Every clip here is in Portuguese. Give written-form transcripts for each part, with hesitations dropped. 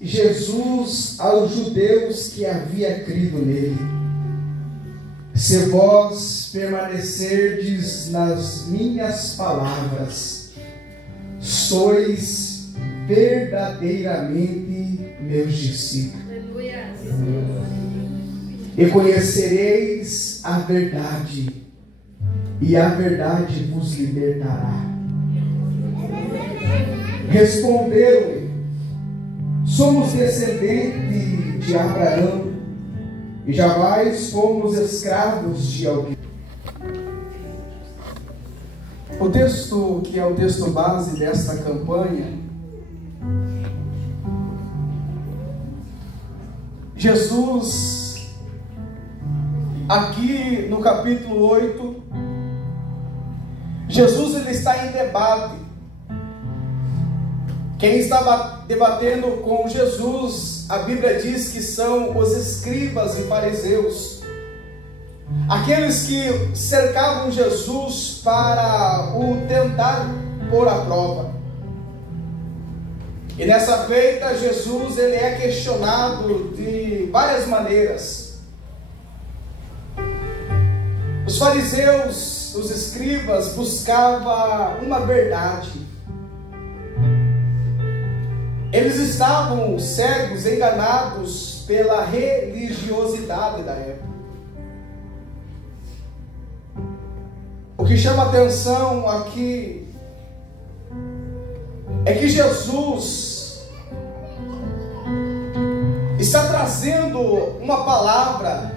Jesus aos judeus que havia crido nele: se vós permanecerdes nas minhas palavras, sois verdadeiramente meus discípulos. E conhecereis a verdade, e a verdade vos libertará. Responderam-lhe: somos descendentes de Abraão, e jamais fomos escravos de alguém. O texto que é o texto base desta campanha, Jesus, aqui no capítulo 8, Jesus ele está em debate. Quem estava debatendo com Jesus, a Bíblia diz que são os escribas e fariseus, aqueles que cercavam Jesus para o tentar pôr à prova. E nessa feita, Jesus ele é questionado de várias maneiras. Os fariseus, os escribas, buscavam uma verdade. Eles estavam cegos, enganados pela religiosidade da época. O que chama atenção aqui é que Jesus está trazendo uma palavra,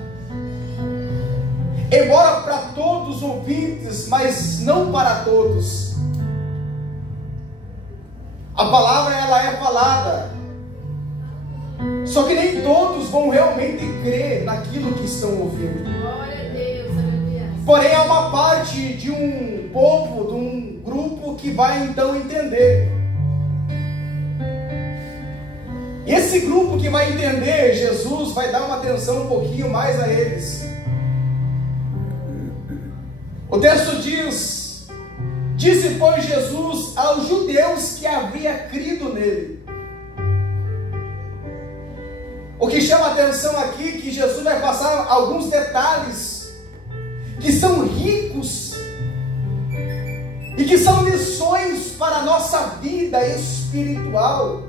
embora para todos os ouvintes, mas não para todos. A palavra ela é falada, só que nem todos vão realmente crer naquilo que estão ouvindo. Glória a Deus, aleluia. Porém, há uma parte de um povo, de um grupo que vai então entender. E esse grupo que vai entender, Jesus vai dar uma atenção um pouquinho mais a eles. O texto diz: disse, pois, Jesus aos judeus que havia crido nele. O que chama a atenção aqui é que Jesus vai passar alguns detalhes que são ricos e que são lições para a nossa vida espiritual.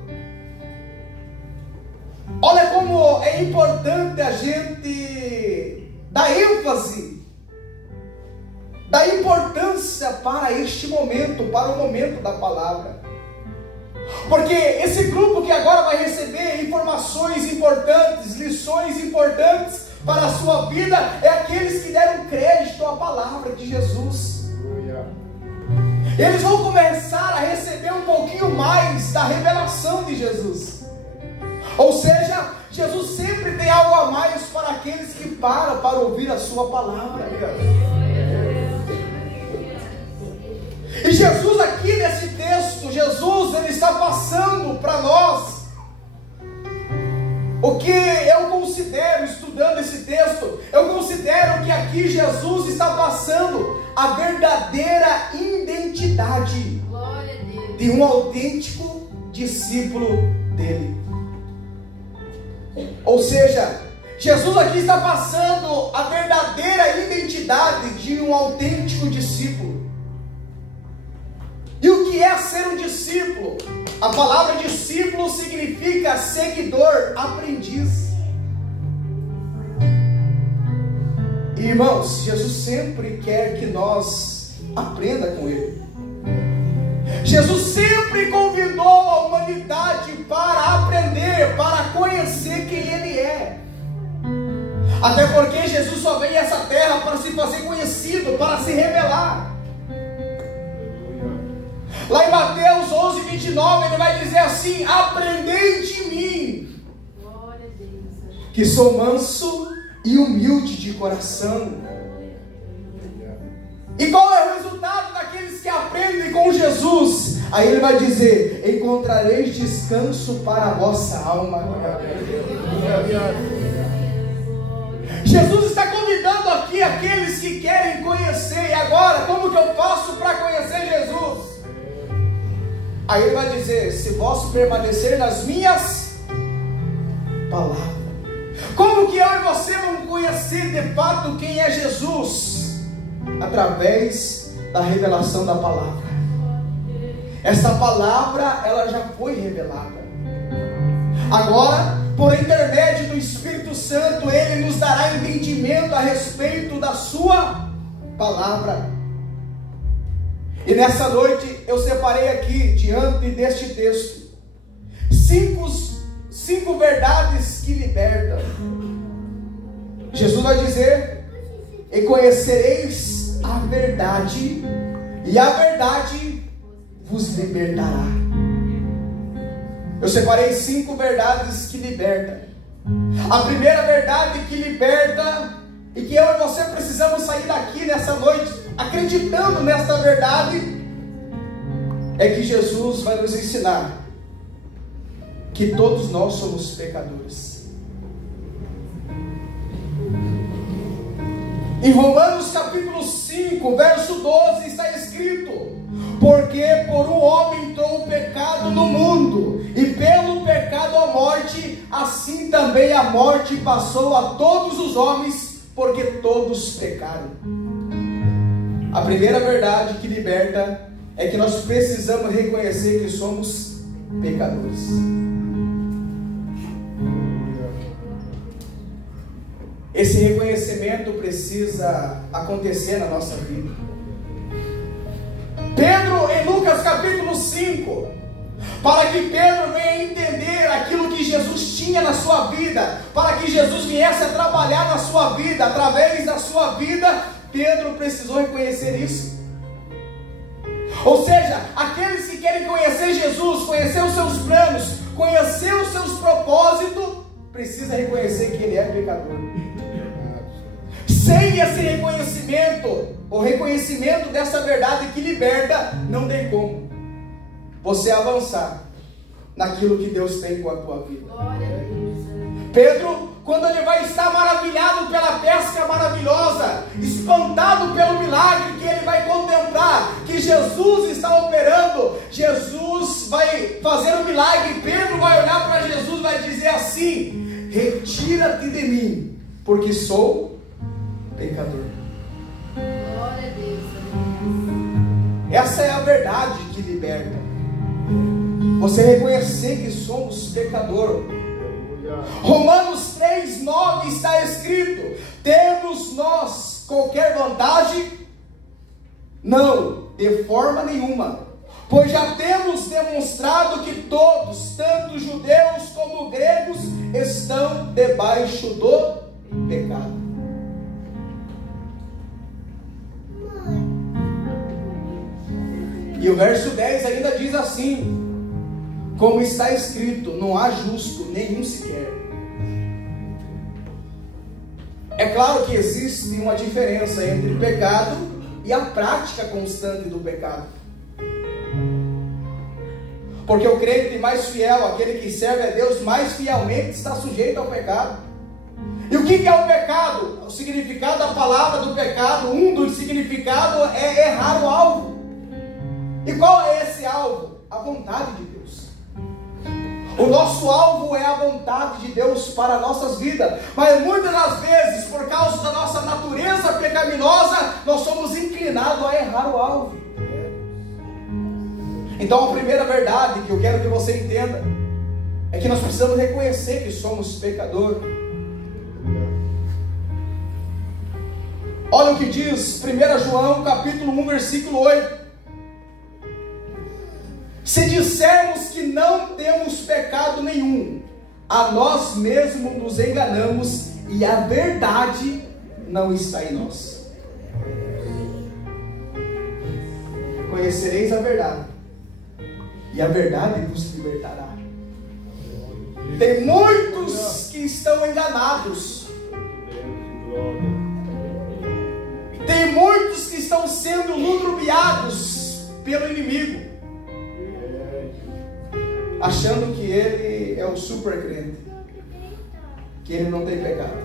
Olha como é importante a gente dar ênfase, da importância para este momento, para o momento da palavra. Porque esse grupo que agora vai receber informações importantes, lições importantes para a sua vida, é aqueles que deram crédito à palavra de Jesus. Eles vão começar a receber um pouquinho mais da revelação de Jesus. Ou seja, Jesus sempre tem algo a mais para aqueles que param para ouvir a sua palavra. E Jesus aqui nesse texto, Jesus ele está passando para nós o que eu considero, estudando esse texto, eu considero que aqui Jesus está passando a verdadeira identidade de um autêntico discípulo dele. Ou seja, Jesus aqui está passando a verdadeira identidade de um autêntico discípulo. E o que é ser um discípulo? A palavra discípulo significa seguidor, aprendiz. Irmãos, Jesus sempre quer que nós aprendamos com Ele. Jesus sempre convidou a humanidade para aprender, para conhecer quem Ele é. Até porque Jesus só veio a essa terra para se fazer conhecido, para se revelar. Lá em Mateus 11, 29, ele vai dizer assim: aprendei de mim, que sou manso e humilde de coração. E qual é o resultado daqueles que aprendem com Jesus? Aí ele vai dizer: encontrareis descanso para a vossa alma. Jesus está convidando aqui aqueles que querem conhecer. E agora, como que eu faço para conhecer Jesus? Aí ele vai dizer: se vós permanecer nas minhas palavra. Como que eu e você vamos conhecer de fato quem é Jesus? Através da revelação da palavra. Essa palavra, ela já foi revelada. Agora, por intermédio do Espírito Santo, Ele nos dará entendimento a respeito da sua palavra. E nessa noite, eu separei aqui, diante deste texto, cinco verdades que libertam. Jesus vai dizer: e conhecereis a verdade, e a verdade vos libertará. Eu separei 5 verdades que libertam. A primeira verdade que liberta, e que eu e você precisamos sair daqui nessa noite acreditando nesta verdade, é que Jesus vai nos ensinar que todos nós somos pecadores. Em Romanos capítulo 5, verso 12 está escrito: porque por um homem entrou o pecado no mundo, e pelo pecado a morte, assim também a morte passou a todos os homens, porque todos pecaram. A primeira verdade que liberta é que nós precisamos reconhecer que somos pecadores. Esse reconhecimento precisa acontecer na nossa vida. Pedro, em Lucas capítulo 5, para que Pedro venha entender aquilo que Jesus tinha na sua vida, para que Jesus viesse a trabalhar na sua vida, através da sua vida, Pedro precisou reconhecer isso. Ou seja, aqueles que querem conhecer Jesus, conhecer os seus planos, conhecer os seus propósitos, precisa reconhecer que ele é pecador. Sem esse reconhecimento, o reconhecimento dessa verdade que liberta, não tem como você avançar naquilo que Deus tem com a tua vida. Pedro, quando ele vai estar maravilhado pela pesca maravilhosa, espantado pelo milagre que ele vai contemplar, que Jesus está operando, Jesus vai fazer um milagre, Pedro vai olhar para Jesus e vai dizer assim: retira-te de mim, porque sou pecador. Glória a Deus. Essa é a verdade que liberta. Você reconhecer que somos pecador. Romanos 3:9 está escrito: temos nós qualquer vantagem? Não, de forma nenhuma, pois já temos demonstrado que todos, tanto judeus como gregos, estão debaixo do pecado. E o verso 10 ainda diz assim: como está escrito, não há justo nenhum sequer. É claro que existe uma diferença entre o pecado e a prática constante do pecado. Porque o crente mais fiel, aquele que serve a Deus mais fielmente, está sujeito ao pecado. E o que é o pecado? O significado da palavra do pecado, um dos significados é errar o alvo. E qual é esse alvo? A vontade de Deus. O nosso alvo é a vontade de Deus para as nossas vidas. Mas muitas das vezes, por causa da nossa natureza pecaminosa, nós somos inclinados a errar o alvo. Então a primeira verdade que eu quero que você entenda é que nós precisamos reconhecer que somos pecadores. Olha o que diz 1 João capítulo 1 versículo 8. Se dissermos que não temos pecado nenhum, a nós mesmos nos enganamos e a verdade não está em nós. Conhecereis a verdade, e a verdade vos libertará. Tem muitos que estão enganados. Tem muitos que estão sendo ludibriados pelo inimigo, achando que ele é o super crente, que ele não tem pecado.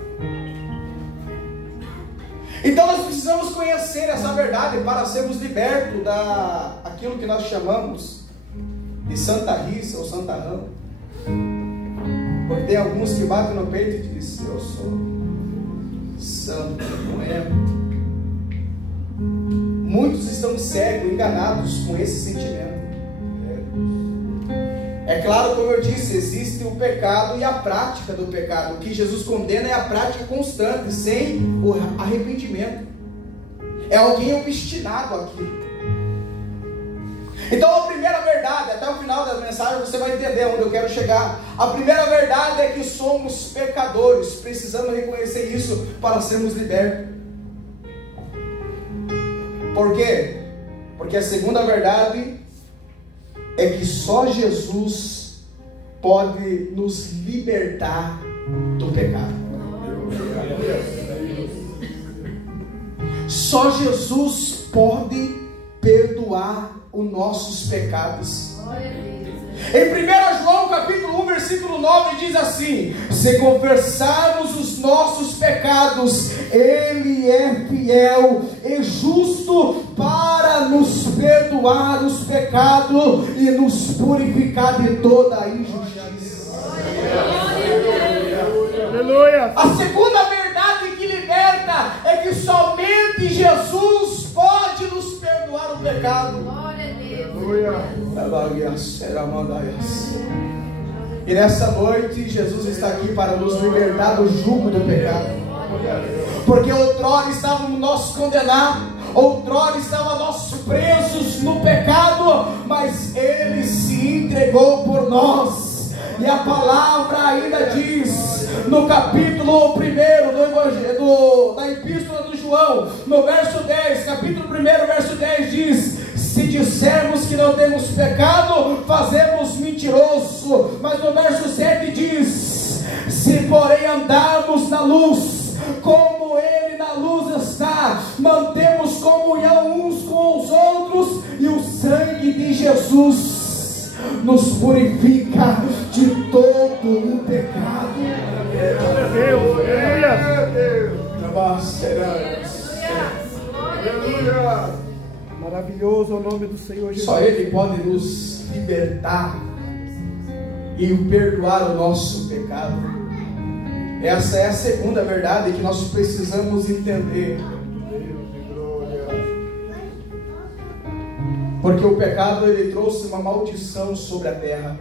Então nós precisamos conhecer essa verdade para sermos libertos daquilo que nós chamamos de Santa Rissa ou Santa Rã. Porque tem alguns que batem no peito e dizem: eu sou santo, não é? Muitos estão cegos, enganados com esse sentimento. É claro, como eu disse, existe o pecado e a prática do pecado. O que Jesus condena é a prática constante, sem o arrependimento. É alguém obstinado aqui. Então a primeira verdade, até o final da mensagem você vai entender onde eu quero chegar. A primeira verdade é que somos pecadores. Precisamos reconhecer isso para sermos libertos. Por quê? Porque a segunda verdade é que só Jesus pode nos libertar do pecado. Só Jesus pode perdoar os nossos pecados. Em 1 João capítulo 1 versículo 9 diz assim: se confessarmos os nossos pecados, Ele é fiel e justo para nos perdoar os pecados e nos purificar de toda a injustiça. Aleluia. A segunda verdade que liberta é que somente Jesus pode nos perdoar o pecado. E nessa noite Jesus está aqui para nos libertar do jugo do pecado. Porque outrora estávamos nós condenados, outrora estávamos nós presos no pecado, mas Ele se entregou por nós. E a palavra ainda diz, no capítulo 1 da Epístola do João, no verso 10, capítulo 1, verso 10 diz: se dissermos que não temos pecado, fazemos mentiroso. Mas no verso 7 diz: se porém andarmos na luz, como Ele na luz está, mantemos comunhão uns com os outros, e o sangue de Jesus nos purifica de todo o pecado. Aleluia. Maravilhoso é o nome do Senhor Jesus. Só Ele pode nos libertar e perdoar o nosso pecado. Essa é a segunda verdade que nós precisamos entender. Porque o pecado, ele trouxe uma maldição sobre a terra.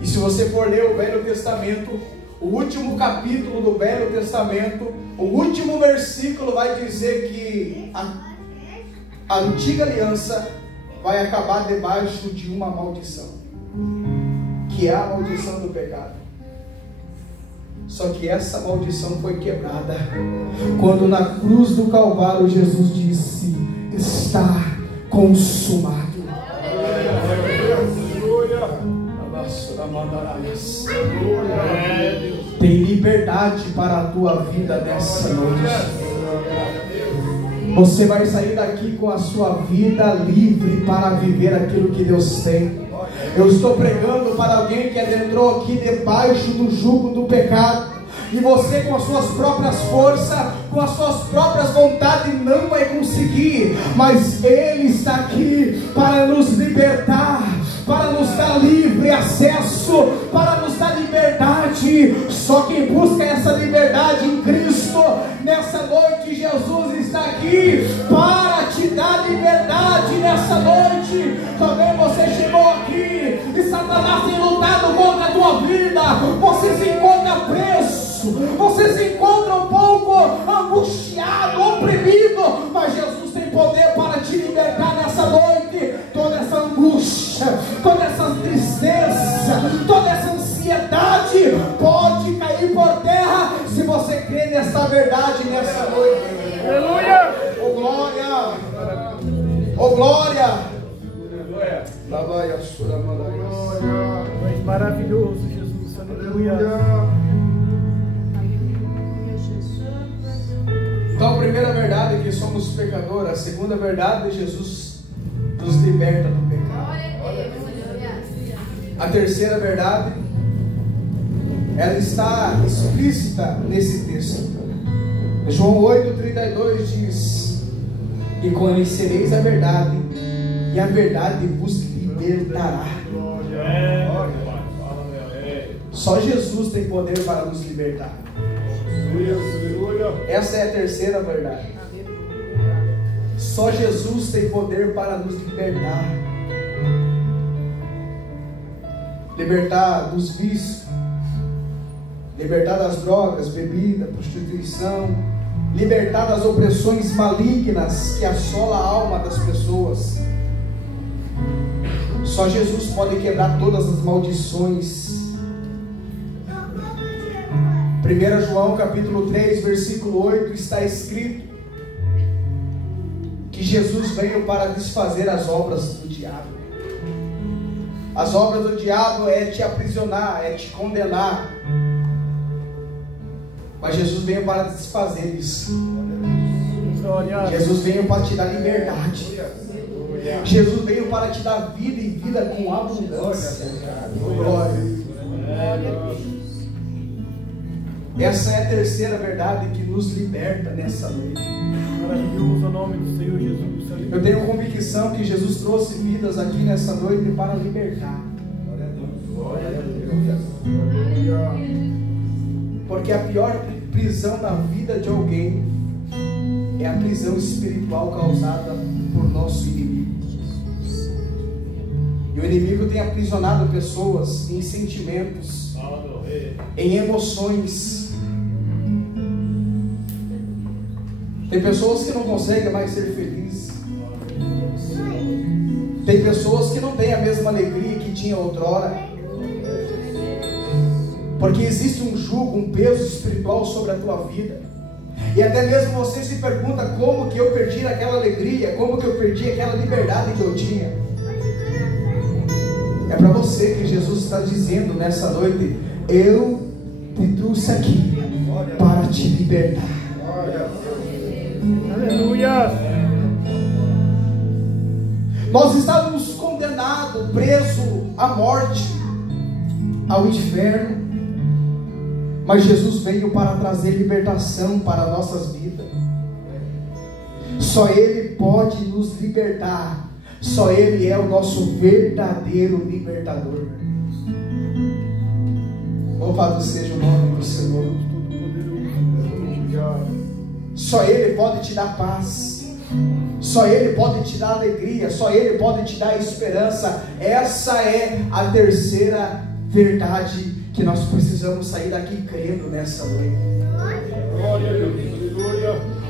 E se você for ler o Velho Testamento, o último capítulo do Velho Testamento, o último versículo vai dizer que a antiga aliança vai acabar debaixo de uma maldição, que é a maldição do pecado. Só que essa maldição foi quebrada quando na cruz do Calvário Jesus disse: está consumado. Tem liberdade para a tua vida nessa noite. Você vai sair daqui com a sua vida livre para viver aquilo que Deus tem. Eu estou pregando para alguém que adentrou aqui debaixo do jugo do pecado. E você, com as suas próprias forças, com as suas próprias vontades, não vai conseguir. Mas Ele está aqui para nos libertar, para nos dar livre acesso, para nos dar liberdade. Só quem busca essa liberdade em Cristo, nessa noite Jesus está aqui para te dar liberdade nessa noite. Também você chegou aqui e Satanás tem lutado contra a tua vida. Você se encontra preso, você se encontra um pouco angustiado, oprimido, mas Jesus tem poder para te libertar nessa noite. Toda essa angústia, toda essa tristeza, toda essa ansiedade pode cair por terra se você crê nessa verdade nessa noite. Aleluia! Oh glória! Oh glória! Maravilhoso Jesus, aleluia. Então a primeira verdade é que somos pecadores. A segunda verdade é que Jesus nos liberta do pecado. A terceira verdade, ela está explícita nesse texto. João 8,32 diz: e conhecereis a verdade, e a verdade vos libertará. Só Jesus tem poder para nos libertar. Essa é a terceira verdade. Só Jesus tem poder para nos libertar. Libertar dos vícios, libertar das drogas, bebida, prostituição, libertar das opressões malignas que assolam a alma das pessoas. Só Jesus pode quebrar todas as maldições. 1 João capítulo 3, versículo 8 está escrito que Jesus veio para desfazer as obras do diabo. As obras do diabo é te aprisionar, é te condenar. Mas Jesus veio para desfazer isso. Jesus veio para te dar liberdade. Jesus veio para te dar vida e vida com abundância. Glória. Essa é a terceira verdade que nos liberta nessa noite. Maravilhoso o nome do Senhor Jesus. Eu tenho convicção que Jesus trouxe vidas aqui nessa noite para libertar. Porque a pior prisão na vida de alguém é a prisão espiritual causada por nosso inimigo. E o inimigo tem aprisionado pessoas em sentimentos, em emoções. Tem pessoas que não conseguem mais ser felizes. Tem pessoas que não têm a mesma alegria que tinha outrora. Porque existe um jugo, um peso espiritual sobre a tua vida. E até mesmo você se pergunta como que eu perdi aquela alegria, como que eu perdi aquela liberdade que eu tinha. É para você que Jesus está dizendo nessa noite: eu te trouxe aqui para te libertar. Aleluia. Nós estávamos condenados, presos à morte, ao inferno, mas Jesus veio para trazer libertação para nossas vidas. Só Ele pode nos libertar. Só Ele é o nosso verdadeiro libertador. Louvado seja o nome do Senhor. Só Ele pode te dar paz. Só Ele pode te dar alegria. Só Ele pode te dar esperança. Essa é a terceira verdade que nós precisamos sair daqui crendo nessa noite.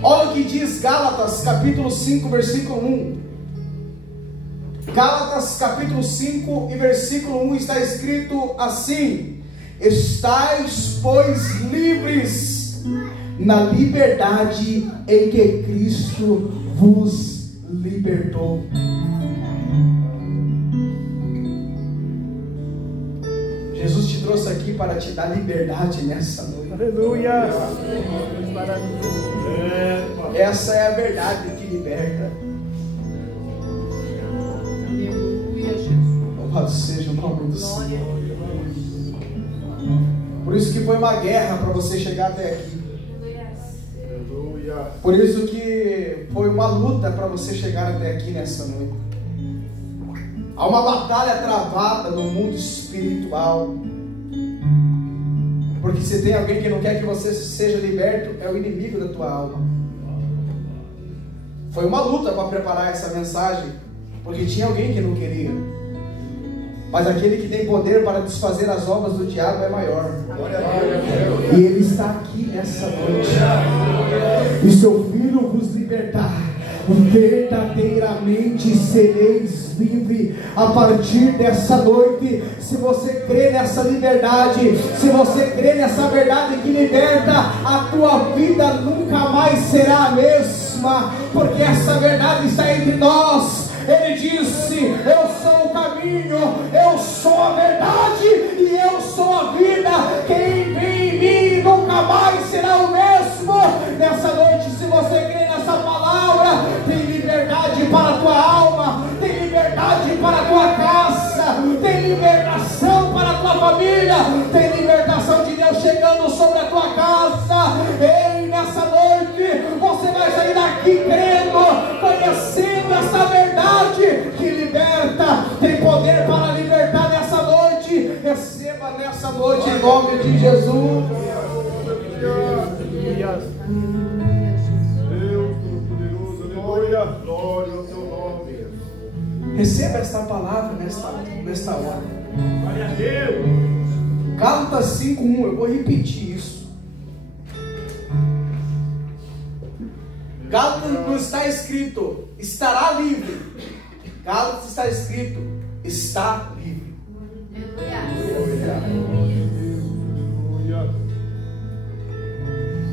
Olha o que diz Gálatas capítulo 5, versículo 1. Gálatas capítulo 5 e versículo 1 está escrito assim: estais, pois, livres na liberdade em que Cristo vos libertou. Jesus te trouxe aqui para te dar liberdade nessa noite. Aleluia. Essa é a verdade que liberta. Louvado seja o nome do Senhor. Por isso que foi uma guerra para você chegar até aqui. Por isso que foi uma luta para você chegar até aqui nessa noite. Há uma batalha travada no mundo espiritual. Porque se tem alguém que não quer que você seja liberto, é o inimigo da tua alma. Foi uma luta para preparar essa mensagem, porque tinha alguém que não queria. Mas aquele que tem poder para desfazer as obras do diabo é maior. E Ele está aqui nessa noite. E seu Filho vos libertar, verdadeiramente sereis livres a partir dessa noite. Se você crê nessa liberdade, se você crê nessa verdade que liberta, a tua vida nunca mais será a mesma, porque essa verdade está entre nós. Ele disse: eu sou o caminho, eu sou a verdade e eu sou a vida. Quem vem em mim nunca mais será o mesmo. Nessa noite, se você crê nessa palavra, tem liberdade para a tua alma, tem liberdade para a tua casa, tem libertação para a tua família, tem libertação de Deus chegando sobre a tua casa. Ei, nessa noite você vai sair daqui crendo, conhecendo essa verdade que liberta, tem poder para libertar nessa noite. Receba nessa noite nome de Jesus. Deus Todo-Poderoso, aleluia. Glória ao teu nome. Receba esta palavra nesta hora. Glória a Deus. Gálatas 5:1, eu vou repetir isso. Gálatas não está escrito estará livre. Gálatas está escrito está livre.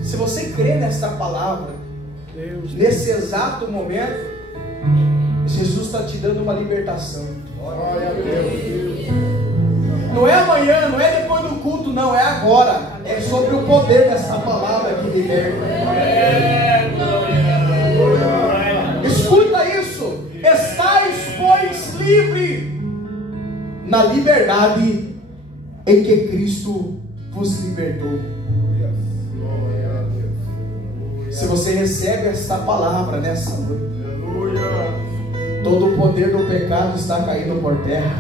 Se você crê nessa palavra, nesse exato momento, Jesus está te dando uma libertação. Glória a Deus. Não é amanhã, não é depois do culto, não, é agora. É sobre o poder dessa palavra que liberta. Escuta isso. Estais, pois, livre na liberdade em que Cristo vos libertou. Se você recebe esta palavra nessa noite, todo o poder do pecado está caindo por terra.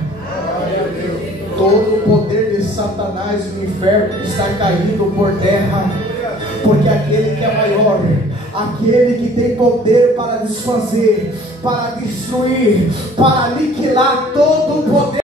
Todo o poder de Satanás e do inferno está caindo por terra. Porque aquele que é maior, aquele que tem poder para desfazer, para destruir, para aniquilar todo o poder